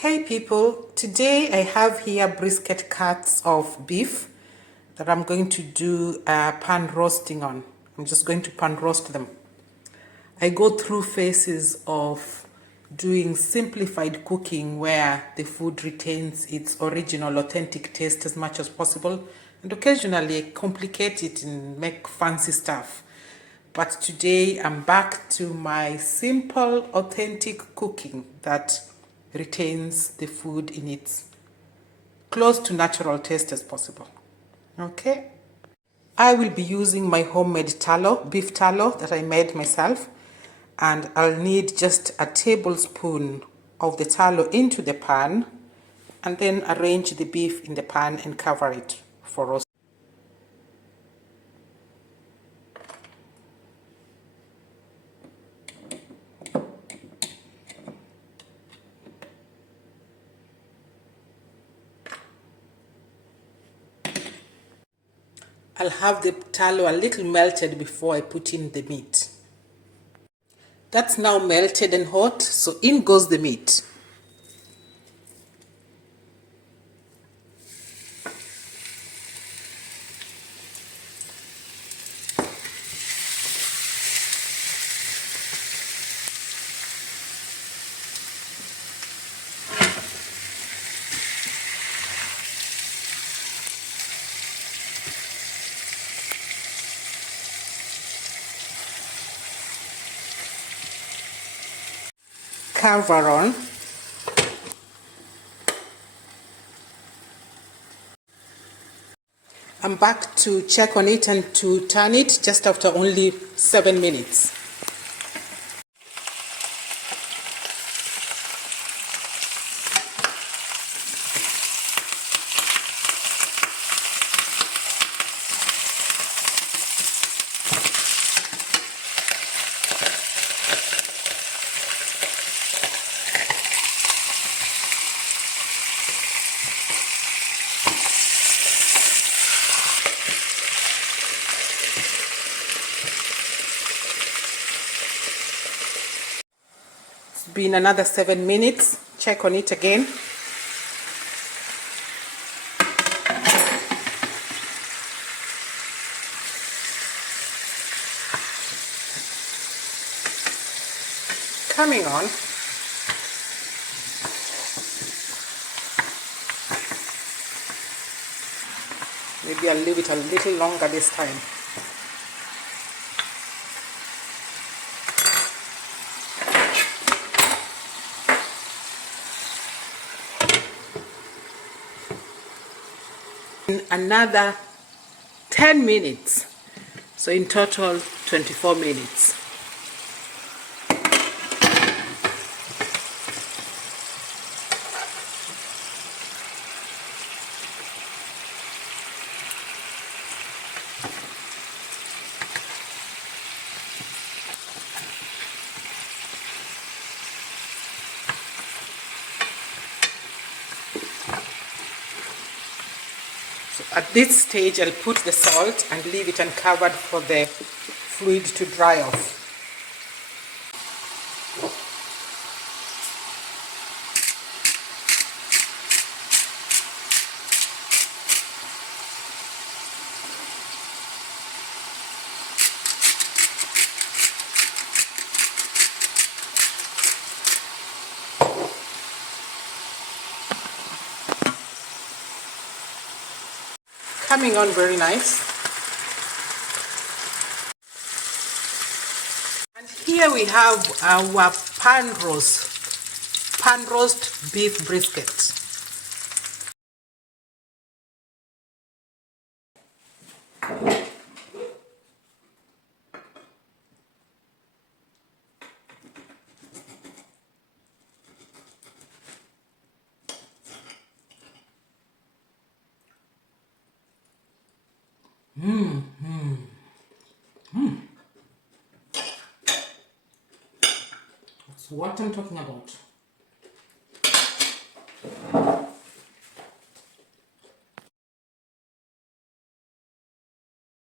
Hey people, today I have here brisket cuts of beef that I'm going to do pan roasting on. I'm just going to pan roast them. I go through phases of doing simplified cooking where the food retains its original authentic taste as much as possible, and occasionally I complicate it and make fancy stuff. But today I'm back to my simple authentic cooking that retains the food in its close to natural taste as possible. Okay, I will be using my homemade tallow, beef tallow that I made myself, and I'll need just a tablespoon of the tallow into the pan and then arrange the beef in the pan and cover it for roast. I'll have the tallow a little melted before I put in the meat. That's now melted and hot, so in goes the meat. Cover on. I'm back to check on it and to turn it just after only 7 minutes. It's been another 7 minutes. Check on it again. Coming on. Maybe I'll leave it a little longer this time. In another 10 minutes. So in total, 24 minutes. So at this stage, I'll put the salt and leave it uncovered for the fluid to dry off. Coming on very nice. And here we have our pan roast beef brisket. That's what I'm talking about.